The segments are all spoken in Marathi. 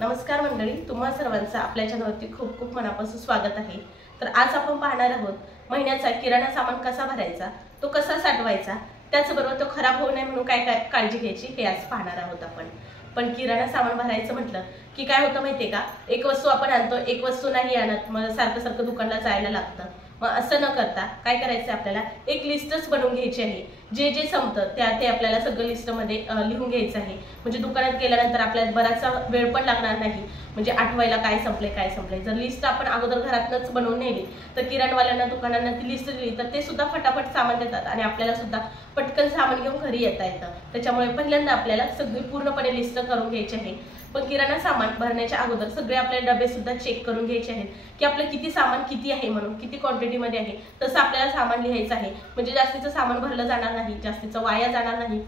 नमस्कार मंडळी, तुम्हा सर्वांचं आपल्या चॅनलवरती खूप खूप मनापासून स्वागत आहे। तर आज आपण पाहणार आहोत महिन्याचा किराणा सामान कसा भरायचा, तो कसा साठवायचा, त्याचबरोबर तो खराब होऊ नये म्हणून काय काय काळजी घ्यायची हे आज पाहणार आहोत आपण। पण किराणा सामान भरायचं म्हटलं की काय होतं माहितीये का, एक वस्तू आपण आणतो, एक वस्तू नाही आणत, मग सारखं दुकानला जायला लागतं। मग असं न करता काय करायचं, आपल्याला एक लिस्टच बनवून घ्यायची आहे। जे जे संपतं ते आपल्याला सगळं लिस्टमध्ये लिहून घ्यायचं आहे। म्हणजे दुकानात गेल्यानंतर आपल्याला बराचसा वेळ पण लागणार नाही, म्हणजे आठवायला काय संपले। जर लिस्ट आपण अगोदर घरातच बनवून नेली तर किराणवाल्यांना दुकानांना ती लिस्ट दिली तर ते सुद्धा फटाफट सामान देतात आणि आपल्याला सुद्धा पटकन सामान घेऊन घरी येता येतं। त्याच्यामुळे पहिल्यांदा आपल्याला सगळी पूर्णपणे लिस्ट करून घ्यायची आहे। पण किराणा सामान भरण्याच्या अगोदर सगळे आपले डबे सुद्धा चेक करून घ्यायचे आहेत की आपलं किती सामान किती आहे, म्हणून किती क्वांटिटी मध्ये आहे तसं आपल्याला सामान लिहायचं आहे। म्हणजे जास्तीचं सामान भरलं जाणार नाही, जास्तीचं वाया जाणार नाही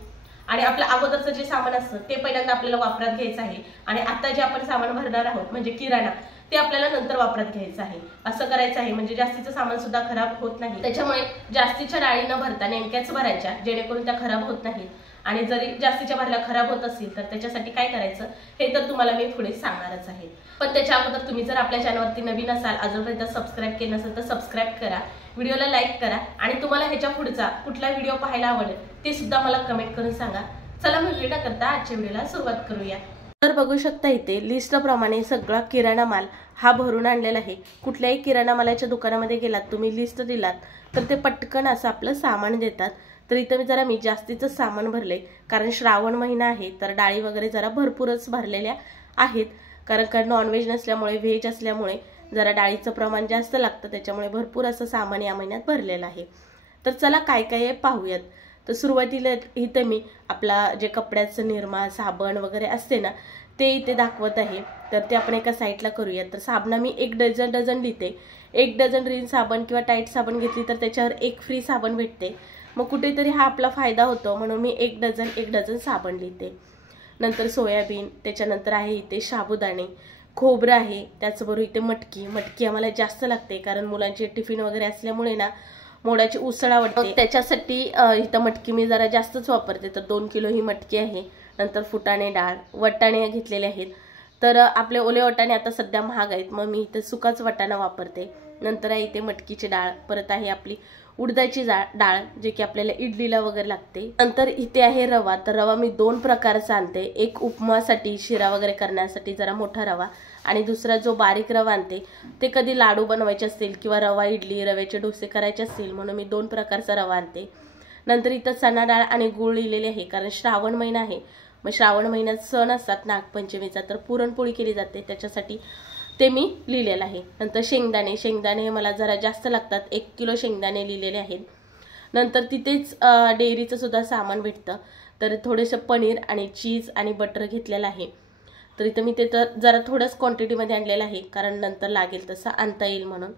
आणि आपलं अगोदरचं जे सामान असतं ते पहिल्यांदा आपल्याला वापरात घ्यायचं आहे आणि आता जे आपण सामान भरणार आहोत म्हणजे किराणा ते आपल्याला नंतर वापरात घ्यायचं आहे। असं करायचं आहे म्हणजे जास्तीचं सामान सुद्धा खराब होत नाही। त्याच्यामुळे जास्तीच्या डाळी न भरता नेमक्याच भरायच्या जेणेकरून त्या खराब होत नाहीत। आणि जरी जास्तीच्या भरल्या खराब होत असतील तर त्याच्यासाठी काय करायचं हे तर तुम्हाला मी पुढे सांगणारच आहे। पण त्याच्या अगोदर तुम्ही जर आपल्या चॅनलवरती नवीन असाल, अजूनपर्यंत सबस्क्राइब केलं नसेल तर सबस्क्राइब करा, व्हिडिओला लाईक करा आणि तुम्हाला ह्याच्या पुढचा कुठला व्हिडिओ पाहायला आवडेल ते सुद्धा मला कमेंट करून सांगा। चला मग वेळ न करता आजच्या व्हिडिओला सुरुवात करूया। तर बघू शकता इथे लिस्ट प्रमाणे सगळा किराणा माल हा भरून आणलेला आहे। कुठल्याही किराणा मालाच्या दुकानामध्ये गेलात, तुम्ही लिस्ट दिलात तर ते पटकन असं आपलं सामान देतात। तर इथं मी जास्तीचं सामान भरले कारण श्रावण महिना आहे, तर डाळी वगैरे जरा भरपूरच भरलेल्या आहेत। कारण नॉनव्हेज नसल्यामुळे व्हेज असल्यामुळे जरा डाळीचं प्रमाण जास्त लागतं, त्याच्यामुळे भरपूर असं सामान या महिन्यात भरलेलं आहे। तर चला काय काय पाहूयात। तर सुरुवातीला इथे मी आपला जे कपड्याचं निरमा साबण वगैरे असते ना ते इथे दाखवत आहे। तर ते आपण एका साईडला करूया। तर साबणा मी एक डझन लिहिते। 1 डझन रिन साबण किंवा टाईट साबण घेतली तर त्याच्यावर एक फ्री साबण भेटते। मग कुठेतरी हा आपला फायदा होतो म्हणून मी एक डझन साबण लिहिते। नंतर सोयाबीन, त्याच्यानंतर आहे इथे साबुदाणे, खोबरं आहे, त्याचबरोबर इथे मटकी आम्हाला जास्त लागते कारण मुलांचे टिफिन वगैरे असल्यामुळे ना मोडाची उसळ आवडते, त्याच्यासाठी इथं मटकी मी जरा जास्तच वापरते। तर 2 किलो ही मटकी आहे। नंतर फुटाणे डाळ, वटाणे घेतलेले आहेत। तर आपले ओले वटाणे आता सध्या महाग आहेत, मग मी इथे सुकाच वटाणा वापरते। नंतर आहे इथे मटकीची डाळ, परत आहे आपली उडदाची डाळ जे की आपल्याला इडलीला वगैरे लागते। नंतर इथे आहे रवा। तर रवा मी 2 प्रकारचा आणते, एक उपमासाठी शिरा वगैरे करण्यासाठी जरा मोठा रवा आणि दुसरा जो बारीक रवा आणते ते कधी लाडू बनवायचे असतील किंवा रवा इडली रव्याचे डोसे करायचे असतील म्हणून मी 2 प्रकारचा रवा आणते। नंतर इथं चणा डाळ आणि गूळ लिहिलेले आहे कारण श्रावण महिना आहे। मग श्रावण महिन्यात सण असतात नागपंचमीचा, तर पुरणपोळी केली जाते, त्याच्यासाठी ते मी लिहिलेलं आहे। नंतर शेंगदाणे मला जरा जास्त लागतात, 1 किलो शेंगदाणे लिहिलेले आहेत। नंतर तिथेच डेअरीचं सुद्धा सामान भेटतं, तर थोडेसे पनीर आणि चीज आणि बटर घेतलेलं आहे। तर इथं मी ते तर जरा थोड्याच क्वांटिटीमध्ये आणलेलं आहे कारण नंतर लागेल तसं आणता येईल म्हणून।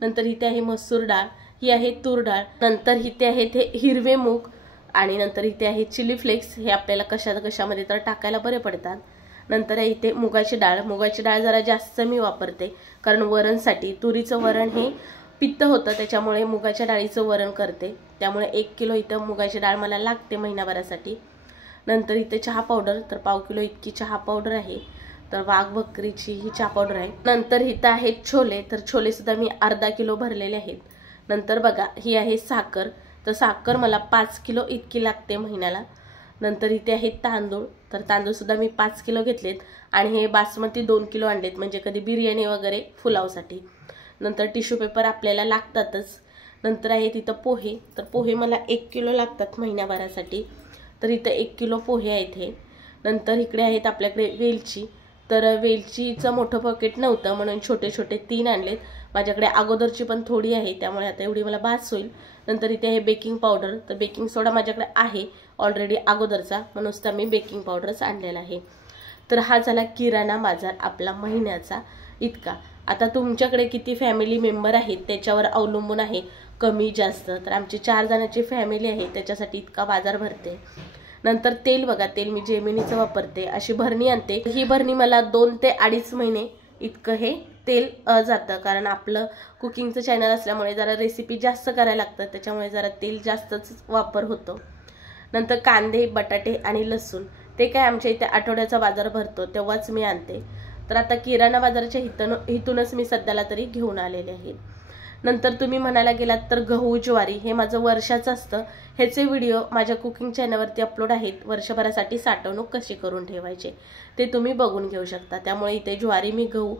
नंतर इथे आहे मसूर डाळ, ही आहे तूर डाळ, नंतर इथे आहे ते हिरवे मूग आणि नंतर इथे आहे चिली फ्लेक्स, हे आपल्याला कशामध्ये तर टाकायला बरे पडतात। नंतर आहे इथे मुगाची डाळ जरा जास्त मी वापरते कारण वरणसाठी, तुरीचं वरण हे पित्त होतं त्याच्यामुळे मुगाच्या डाळीचं वरण करते, त्यामुळे 1 किलो इथं मुगाची डाळ मला लागते महिनाभरासाठी। नंतर इथे चहा पावडर, तर 1/2 किलो इतकी चहा पावडर आहे। तर वाघ बकरीची ही चहा पावडर आहे। नंतर इथं आहेत छोले, तर छोले सुद्धा मी अर्धा किलो भरलेले आहेत। नंतर बघा ही आहे साखर, तर साखर मला 5 किलो इतकी लागते महिन्याला। नंतर इथे आहेत तांदूळ, तर तांदूळ सुद्धा मी 5 किलो घेतलेत आणि हे बासमती 2 किलो आणलेत म्हणजे कधी बिर्याणी वगैरे पुलावसाठी। नंतर टिश्यू पेपर आपल्याला लागतातच। नंतर आहे तिथं पोहे, तर पोहे मला 1 किलो लागतात महिन्याभरासाठी, तर इथं 1 किलो पोहे आहेत हे। नंतर इकडे आहेत आपल्याकडे वेलची, तर वेलचीचं मोठं पॉकेट नव्हतं म्हणून छोटे 3 आणलेत। माझ्याकडे अगोदरची पण थोडी आहे त्यामुळे आता एवढी मला बास होईल। नंतर इथे आहे बेकिंग पावडर, तर बेकिंग सोडा माझ्याकडे आहे ऑलरेडी अगोदरचा म्हणून मी बेकिंग पावडरच आणलेला आहे। तर हा झाला किराणा बाजार आपला महिन्याचा इतका। आता तुमच्याकडे किती फॅमिली मेंबर आहेत त्याच्यावर अवलंबून आहे कमी जास्त, तर आमची 4 जणांची फॅमिली आहे त्याच्यासाठी इतका बाजार भरते। नंतर तेल बघा, तेल मी जेमिनीचं वापरते, अशी भरणी आणते, ही भरणी मला 2 ते 2.5 महिने इतकं हे तेल जातं कारण आपलं कुकिंगचं चॅनल असल्यामुळे जरा रेसिपी जास्त करायला लागतं, त्याच्यामुळे जरा तेल जास्तच वापर होतो। नंतर कांदे, बटाटे आणि लसूण ते काय आमच्या इथे आठवड्याचा बाजार भरतो तेव्हाच मी आणते। तर आता किराणा बाजाराच्या इथूनच मी सध्याला तरी घेऊन आलेले आहे। नंतर तुम्ही म्हणायला गेलात तर गहू ज्वारी हे माझं वर्षाचं असतं, ह्याचे व्हिडिओ माझ्या कुकिंग चॅनलवरती अपलोड आहेत। वर्षभरासाठी साठवणूक कशी करून ठेवायची ते तुम्ही बघून घेऊ शकता। त्यामुळे इथे ज्वारी मी गहू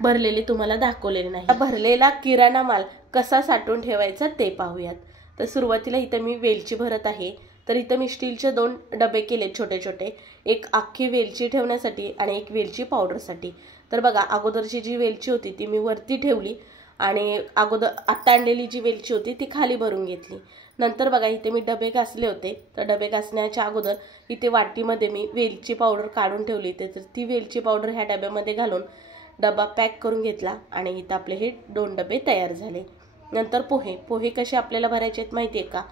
भरलेले तुम्हाला दाखवलेले नाही। भरलेला किराणा माल कसा साठवून ठेवायचा ते पाहूयात। तर सुरुवातीला इथे मी वेलची भरत आहे। तर इथे मी स्टीलचे 2 डबे केले छोटे छोटे, एक अख्खी वेलची ठेवण्यासाठी आणि एक वेलची पावडरसाठी। तर बघा अगोदरची जी वेलची होती ती मी वरती ठेवली आणि अगोदर आता आणलेली जी वेलची होती ती खाली भरून घेतली। नंतर बघा इथे मी डबे घासले होते, तर डबे घासण्याच्या अगोदर इथे वाटीमध्ये मी वेलची पावडर काढून ठेवली। तर ती वेलची पावडर ह्या डब्यामध्ये घालून डबा पॅक करून घेतला आणि इथे आपले हे 2 डबे तयार झाले। नंतर पोहे कसे आपल्याला भरायचे आहेत माहिती आहे का?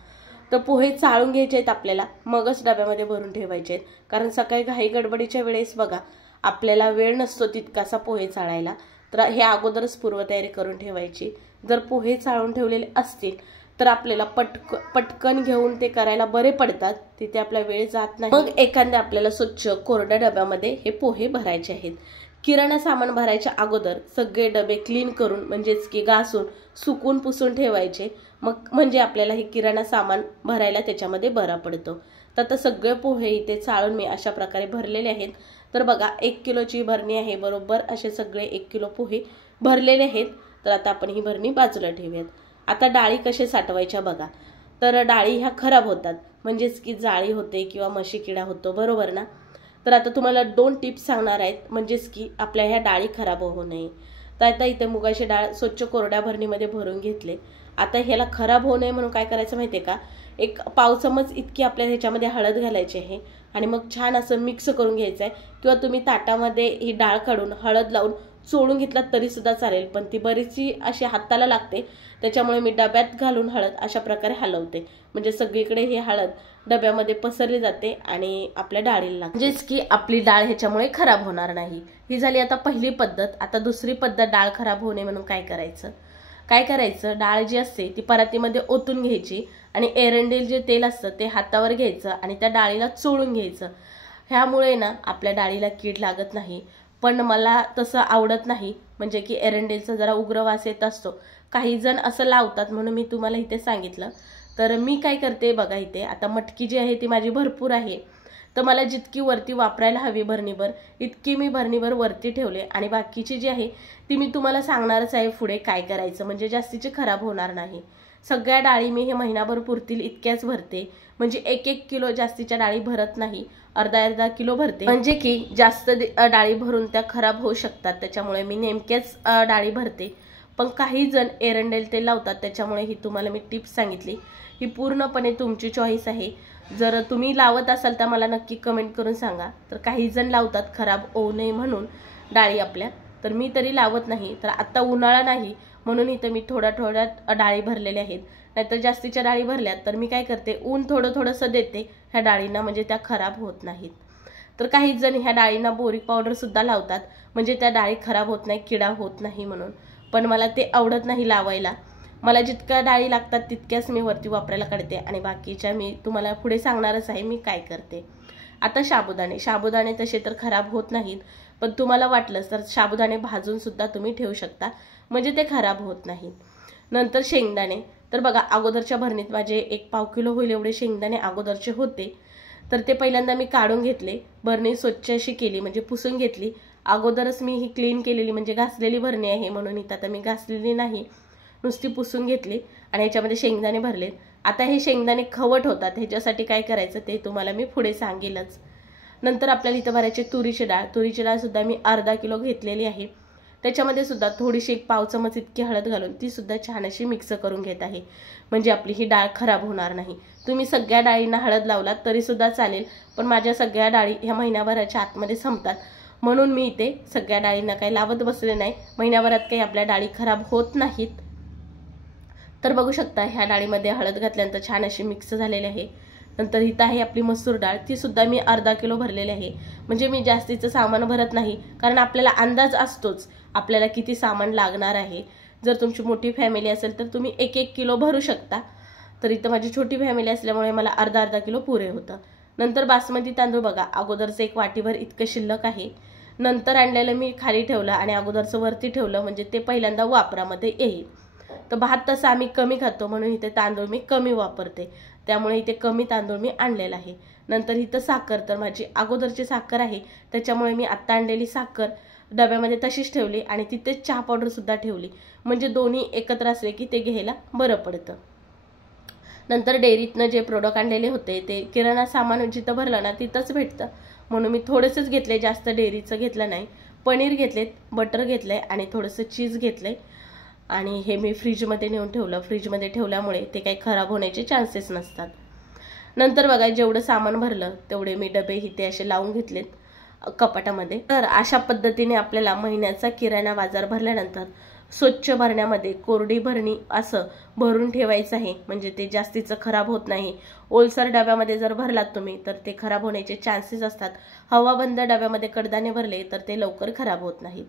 तर पोहे चाळून घ्यायचे आहेत आपल्याला, मगच डब्यामध्ये भरून ठेवायचे आहेत। कारण सकाळी घाई गडबडीच्या वेळेस बघा आपल्याला वेळ नसतो तितकासा पोहे चाळायला, तर हे अगोदरच पूर्वतयारी करून ठेवायची। जर पोहे चाळून ठेवलेले असतील तर आपल्याला पटकन घेऊन ते करायला बरे पडतात, तिथे आपला वेळ जात नाही। मग एखाद्या आपल्याला स्वच्छ कोरड्या डब्यामध्ये हे पोहे भरायचे आहेत। किराणा सामान भरायच्या अगोदर सगळे डबे क्लीन करून म्हणजेच की घासून सुकून पुसून ठेवायचे, मग म्हणजे आपल्याला हे किराणा सामान भरायला त्याच्यामध्ये बरा पडतो। तर आता सगळे पोहे इथे चाळून मी अशा प्रकारे भरलेले आहेत। तर बघा 1 किलोची भरणी आहे, बरोबर असे सगळे 1 किलो पोहे भरलेले आहेत। तर आता आपण ही भरणी बाजूला ठेवूयात। आता डाळी कसे साठवायच्या बघा। तर डाळी ह्या खराब होतात, म्हणजेच की जाळी होते किंवा म्हशी किडा होतो, बरोबर ना? तर आता तुम्हाला 2 टिप्स सांगणार आहेत, म्हणजेच की आपल्या ह्या डाळी खराब होऊ नये। तर आता इथे मुगाची डाळ स्वच्छ कोरड्या भरणीमध्ये भरून घेतले। आता ह्याला खराब होऊ नये म्हणून काय करायचं माहितीये का? 1 पाव चमच इतकी आपल्याला ह्याच्यामध्ये हळद घालायची आहे आणि मग छान असं मिक्स करून घ्यायचं आहे। किंवा तुम्ही ताटामध्ये ही डाळ काढून हळद लावून चोळून घेतलात तरी सुद्धा चालेल, पण ती बरीचशी अशी हाताला लागते, त्याच्यामुळे मी डब्यात घालून हळद अशा प्रकारे हलवते, म्हणजे सगळीकडे ही हळद डब्यामध्ये पसरली जाते आणि आपल्या डाळीला लागते, म्हणजेच की आपली डाळ ह्याच्यामुळे खराब होणार नाही। ही झाली आता पहिली पद्धत। आता दुसरी पद्धत डाळ खराब होऊ नये म्हणून काय करायचं, डाळ जी असते ती परातीमध्ये ओतून घ्यायची आणि एरंडेल जे तेल असतं ते हातावर घ्यायचं आणि त्या डाळीला चोळून घ्यायचं। ह्यामुळे ना आपल्या डाळीला कीड लागत नाही, पण मला तसं आवडत नाही, म्हणजे की एरंडेलचा जरा उग्र वास येत असतो। काही जण असं लावतात म्हणून मी तुम्हाला इथे सांगितलं। तर मी काय करते बघा, इथे आता मटकी जी आहे ती माझी भरपूर आहे, तर मला जितकी वरती वापरायला हवी भरणीभर इतकी मी भरणीभर वरती ठेवले आणि बाकीची जी आहे ती मी तुम्हाला सांगणारच आहे पुढे काय करायचं, म्हणजे जास्तीची खराब होणार नाही। सगळ्या डाळी मी हे महिनाभर पुरतील इतक्याच भरते, म्हणजे 1-1 किलो जास्तीच्या डाळी भरत नाही, अर्धा किलो भरते, म्हणजे की जास्त डाळी भरून त्या खराब होऊ शकतात, त्याच्यामुळे मी नेमक्याच डाळी भरते। पण काही जण एरंडेल तेल लावतात, त्याच्यामुळे ही तुम्हाला मी टिप्स सांगितली, ही पूर्णपणे तुमची चॉईस आहे। जर तुम्ही लावत असाल तर मला नक्की कमेंट करून सांगा। तर काही जण लावतात खराब होऊ नये म्हणून डाळी आपल्या, तर मी तरी लावत नाही। तर आता उन्हाळा नाही म्हणून इथे मी थोड्या डाळी भरलेल्या आहेत, नाहीतर जास्तीच्या डाळी भरल्यात तर मी काय करते, ऊन थोडंसं देते ह्या डाळींना, म्हणजे त्या खराब होत नाहीत। तर काही जण ह्या डाळींना बोरिक पावडर सुद्धा लावतात, म्हणजे त्या डाळी खराब होत नाही, किडा होत नाही म्हणून, पण मला ते आवडत नाही लावायला। मला जितक्या डाळी लागतात तितक्याच मी वरती वापरायला काढते आणि बाकीच्या मी तुम्हाला पुढे सांगणारच आहे मी काय करते। आता साबुदाणे तसे तर खराब होत नाहीत, पण तुम्हाला वाटलंच तर साबुदाणे भाजून सुद्धा तुम्ही ठेवू शकता, म्हणजे ते खराब होत नाहीत। नंतर शेंगदाणे, तर बघा अगोदरच्या भरणीत माझे 1 पाव किलो होईल एवढे शेंगदाणे अगोदरचे होते, तर ते पहिल्यांदा मी काढून घेतले, भरणी स्वच्छ अशी केली, म्हणजे पुसून घेतली। अगोदरच मी ही क्लीन केलेली म्हणजे घासलेली भरणी आहे म्हणून इथं आता मी घासलेली नाही, नुसती पुसून घेतली आणि ह्याच्यामध्ये शेंगदाणे भरलेत। आता हे शेंगदाणे खवट होतात, ह्याच्यासाठी काय करायचं ते तुम्हाला मी पुढे सांगेलच। नंतर आपल्याला इथं भरायचे तुरीची डाळ सुद्धा मी अर्धा किलो घेतलेली आहे, त्याच्यामध्ये सुद्धा थोडीशी 1 पाव चमच इतकी हळद घालून ती सुद्धा छान अशी मिक्स करून घेत आहे, म्हणजे आपली ही डाळ खराब होणार नाही। तुम्ही सगळ्या डाळींना हळद लावलात तरी सुद्धा चालेल, पण माझ्या सगळ्या डाळी ह्या महिनाभराच्या आतमध्ये संपतात, म्हणून मी इथे सगळ्या डाळींना काही लावत बसले नाही। महिनाभरात काही आपल्या डाळी खराब होत नाहीत। तर बघू शकता ह्या डाळीमध्ये हळद घातल्यानंतर छान अशी मिक्स झालेली आहे। नंतर इथं आहे आपली मसूर डाळ, ती सुद्धा मी अर्धा किलो भरलेली आहे, म्हणजे मी जास्तीचं सामान भरत नाही, कारण आपल्याला अंदाज असतोच आपल्याला किती सामान लागणार आहे। जर तुमची मोठी फॅमिली असेल तर तुम्ही 1-1 किलो भरू शकता, तर इथं माझी छोटी फॅमिली असल्यामुळे मला अर्धा किलो पुरे होतं। नंतर बासमती तांदूळ बघा अगोदरचं 1 वाटीभर इतकं शिल्लक आहे, नंतर आणलेलं मी खाली ठेवलं आणि अगोदरचं वरती ठेवलं, म्हणजे ते पहिल्यांदा वापरामध्ये येईल. तर भात तसं आम्ही कमी खातो म्हणून इथे तांदूळ मी कमी वापरते, त्यामुळे इथे कमी तांदूळ मी आणलेला आहे. नंतर इथं साखर, तर माझी अगोदरची साखर आहे त्याच्यामुळे मी आत्ता आणलेली साखर डब्यामध्ये तशीच ठेवली आणि तिथेच चहा पावडरसुद्धा ठेवली, म्हणजे दोन्ही एकत्र असले की ते घ्यायला बरं पडतं. नंतर डेअरीतनं जे प्रोडक्ट आणलेले होते ते किराणा सामान जिथं भरलं ना तिथंच भेटतं, म्हणून मी थोडंसंच घेतले, जास्त डेअरीचं घेतलं नाही. पनीर घेतलेत, बटर घेतलंय आणि थोडंसं चीज घेतलंय आणि हे मी फ्रीजमध्ये नेऊन ठेवलं. फ्रीजमध्ये ठेवल्यामुळे ते काही खराब होण्याचे चान्सेस नसतात. नंतर बघा जेवढं सामान भरलं तेवढे मी डबे इथे असे लावून घेतलेत कपाटामध्ये. तर अशा पद्धतीने आपल्याला महिन्याचा किराणा बाजार भरल्यानंतर स्वच्छ भरण्यामध्ये कोरडी भरणी असं भरून ठेवायचं आहे, म्हणजे ते जास्तीचं खराब होत नाही. ओलसर डब्यामध्ये जर भरलात तुम्ही तर ते खराब होण्याचे चान्सेस असतात. हवाबंद डब्यामध्ये कडधान्य भरले तर ते लवकर खराब होत नाहीत.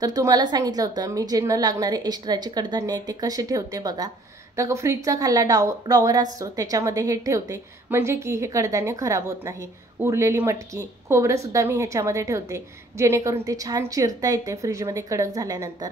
तर तुम्हाला सांगितलं होतं मी जे न लागणारे एक्स्ट्राचे कडधान्य आहे ते कसे ठेवते बघा. तर फ्रीजचा खाल्ला डॉवर असतो त्याच्यामध्ये हे ठेवते, म्हणजे की हे कडधान्य खराब होत नाही. उरलेली मटकी, खोबरं सुद्धा मी ह्याच्यामध्ये ठेवते, जेणेकरून ते छान चिरता येते फ्रीजमध्ये कडक झाल्यानंतर.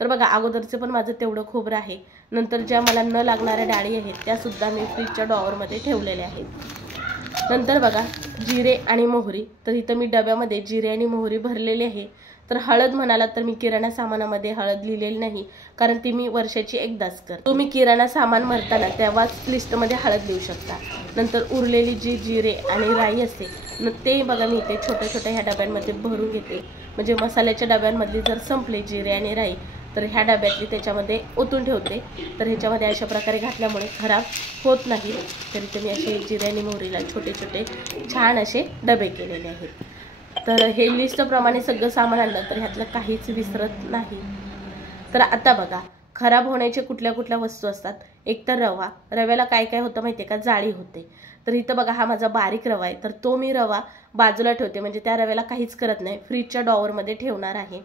तर बघा अगोदरचं पण माझं तेवढं खोबरं आहे. नंतर ज्या मला न लागणाऱ्या डाळी आहेत त्यासुद्धा मी फ्रीजच्या डॉवरमध्ये ठेवलेल्या आहेत. नंतर बघा जिरे आणि मोहरी, तर इथं मी डब्यामध्ये जिरे आणि मोहरी भरलेली आहे. तर हळद म्हणाला तर मी किराणा सामानामध्ये हळद लिहिलेली नाही, कारण ती मी वर्षाची एकदाच करते. तुम्ही किराणा सामान भरताना तेव्हाच लिस्टमध्ये हळद लिहू शकता. नंतर उरलेली जी जिरे आणि राई असते ते बघा मी इथे छोट्या छोट्या ह्या डब्यांमध्ये भरून घेते, म्हणजे मसाल्याच्या डब्यांमधली जर संपले जिरे आणि राई तर ह्या डब्यातली त्याच्यामध्ये ओतून ठेवते. तर ह्याच्यामध्ये अशा प्रकारे घातल्यामुळे खराब होत नाही. तरी तुम्ही असे जिरे आणि मोहरीला छोटे छोटे छान असे डबे केलेले आहेत. तर हे लिस्टप्रमाणे सगळं सामान आणलं तर ह्यातलं काहीच विसरत नाही. तर आता बघा खराब होण्याचे कुठल्या कुठल्या वस्तू असतात. एक तर रवा, रव्याला काय काय होतं माहिती आहे का, जाळी होते. तर इथं बघा हा माझा बारीक रवा आहे, तर तो मी रवा बाजूला ठेवते, म्हणजे त्या रव्याला काहीच करत नाही, फ्रीजच्या डॉवरमध्ये ठेवणार आहे.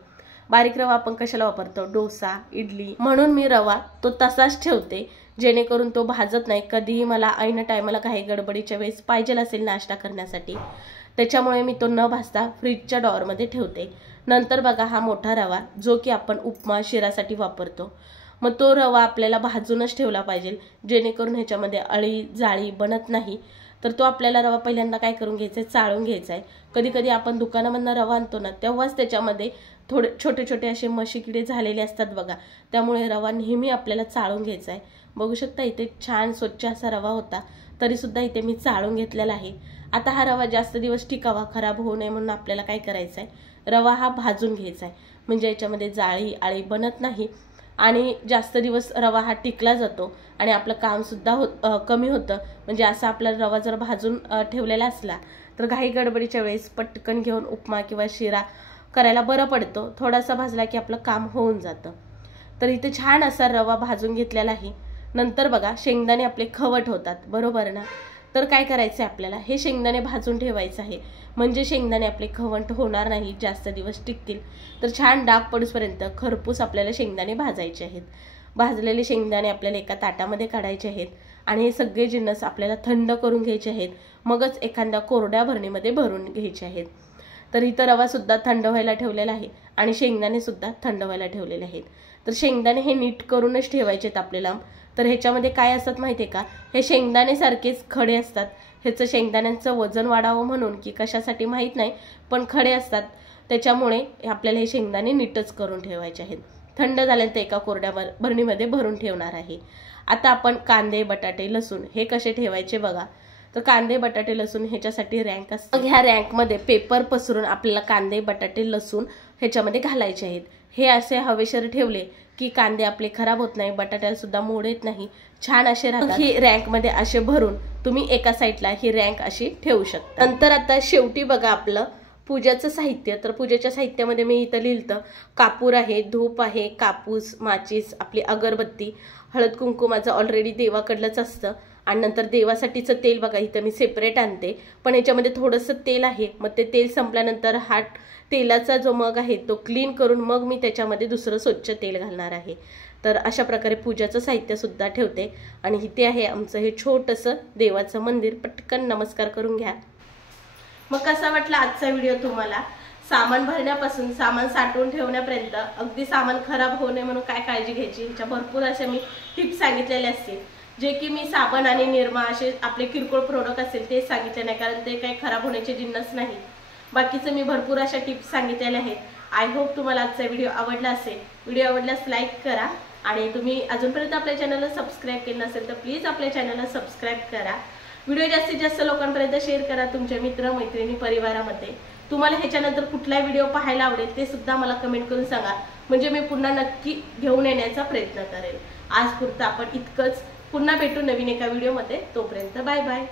बारीक रवा आपण कशाला वापरतो, डोसा, इडली, म्हणून मी रवा तो तसाच ठेवते, जेणेकरून तो भाजत नाही. कधीही मला ऐन टायमाला काही गडबडीच्या वेळेस पाहिजे असेल नाश्ता करण्यासाठी, त्याच्यामुळे मी तो न भाजता फ्रीजच्या डॉवरमध्ये ठेवते. नंतर बघा हा मोठा रवा जो की आपण उपमा शिरासाठी वापरतो, मग तो रवा आपल्याला भाजूनच ठेवला पाहिजे, जेणेकरून ह्याच्यामध्ये अळी जाळी बनत नाही. तर तो आपल्याला रवा पहिल्यांदा काय करून घ्यायचा आहे, चाळून घ्यायचा आहे. कधी कधी आपण दुकानामधनं रवा आणतो ना तेव्हाच त्याच्यामध्ये थोडे छोटे छोटे असे मशी किडे झालेले असतात बघा, त्यामुळे रवा नेहमी आपल्याला चाळून घ्यायचा आहे. बघू शकता इथे छान स्वच्छ असा रवा होता, तरीसुद्धा इथे मी चाळून घेतलेला आहे. आता हा रवा जास्त दिवस टिकावा, खराब होऊ नये म्हणून आपल्याला काय करायचं आहे, रवा हा भाजून घ्यायचा आहे, म्हणजे याच्यामध्ये जाळी आळी बनत नाही आणि जास्त दिवस रवा हा टिकला जातो आणि आपलं कामसुद्धा कमी होतं. म्हणजे असं आपला रवा जर भाजून ठेवलेला असला तर घाई गडबडीच्या वेळेस पटकन घेऊन उपमा किंवा शिरा करायला बरं पडतो, थोडासा भाजला की आपलं काम होऊन जातं. तर इथे छान असा रवा भाजून घेतलेला आहे. नंतर बघा शेंगदाणे आपले खवट होतात, बरोबर ना. तर काय करायचं आहे आपल्याला, हे शेंगदाणे भाजून ठेवायचं आहे, म्हणजे शेंगदाणे आपले खवट होणार नाही, जास्त दिवस टिकतील. तर छान डाग पडूसपर्यंत खरपूस आपल्याला शेंगदाणे भाजायचे आहेत. भाजलेले शेंगदाणे आपल्याला एका ताटामध्ये काढायचे आहेत आणि हे सगळे जिन्नस आपल्याला थंड करून घ्यायचे आहेत, मगच एखाद्या कोरड्या भरणीमध्ये भरून घ्यायचे आहेत. तर इथं रवासुद्धा थंड व्हायला ठेवलेला आहे आणि शेंगदाणेसुद्धा थंड व्हायला ठेवलेले आहेत. तर शेंगदाणे हे नीट करूनच ठेवायचे आहेत आपल्याला. तर ह्याच्यामध्ये काय असतात माहिती आहे का, हे शेंगदाणे सारखेच खडे असतात. ह्याचं शेंगदाण्यांचं वजन वाढावं म्हणून की कशासाठी माहीत नाही, पण खडे असतात, त्याच्यामुळे आपल्याला हे शेंगदाणे नीटच करून ठेवायचे आहेत. थंड झाल्यानंतर एका कोरड्या भरणीमध्ये भरून ठेवणार आहे. आता आपण कांदे बटाटे लसूण हे कसे ठेवायचे बघा. तर कांदे बटाटे लसूण ह्याच्यासाठी रँक असते, ह्या रँकमध्ये पेपर पसरून आपल्याला कांदे बटाटे लसूण ह्याच्यामध्ये घालायचे आहेत. हे असे हवेशीर ठेवले की कांदे आपले खराब होत नाही, बटाट्याला सुद्धा मोड येत नाही, छान असे राहतात. ही रँकमध्ये असे भरून तुम्ही एका साईडला ही रँक अशी ठेवू शकता. नंतर आता शेवटी बघा आपलं पूजाचं साहित्य. तर पूजेच्या साहित्यामध्ये मी इथं लिहिलं, कापूर आहे, धूप आहे, कापूस, माचीस, आपली अगरबत्ती, हळद कुंकू माझं ऑलरेडी देवाकडलंच असतं. आणि नंतर देवासाठीचं तेल बघा इथं मी सेपरेट आणते, पण याच्यामध्ये थोडंसं तेल आहे. मग ते तेल संपल्यानंतर हा तेलाचा जो मग आहे तो क्लीन करून मग मी त्याच्यामध्ये दुसरं स्वच्छ तेल घालणार आहे. तर अशा प्रकारे पूजाचं साहित्यसुद्धा ठेवते. आणि इथे आहे आमचं हे छोटंसं देवाचं मंदिर. पटकन नमस्कार करून घ्या. मग कसा वाटला आजचा व्हिडिओ तुम्हाला सामान भरण्यापासून सामान साठवून ठेवण्यापर्यंत अगदी सामान खराब होऊ नये म्हणून काय काळजी घ्यायची ह्याच्या भरपूर अशा मी टिप्स सांगितलेले असतील, जे की मी साबण आणि निरमा असे आपले किरकोळ प्रोडक्ट असेल ते सांगितले नाही, कारण ते काही खराब होण्याचे जिन्नस नाही। बाकीचे मी भरपूर अशा टिप्स सांगितलेल्या आहेत। आय होप तुम्हाला आजचा व्हिडिओ आवडला असेल। व्हिडिओ आवडल्यास लाईक करा आणि तुम्ही अजूनपर्यंत आपल्या चॅनलला सबस्क्राईब केलं नसेल तर प्लीज आपल्या चॅनलला सबस्क्राईब करा। व्हिडिओ जास्तीत जास्त लोकांपर्यंत शेअर करा तुमच्या मित्र मैत्रिणी परिवारामध्ये। तुम्हाला ह्याच्यानंतर कुठला व्हिडिओ पाहायला आवडेल ते सुद्धा मला कमेंट करून सांगा, म्हणजे मी पुन्हा नक्की घेऊन येण्याचा प्रयत्न करेल। आज पुरतं आपण इतकंच, पुन्हा भेटू नवीन एका व्हिडिओमध्ये। तोपर्यंत बाय बाय।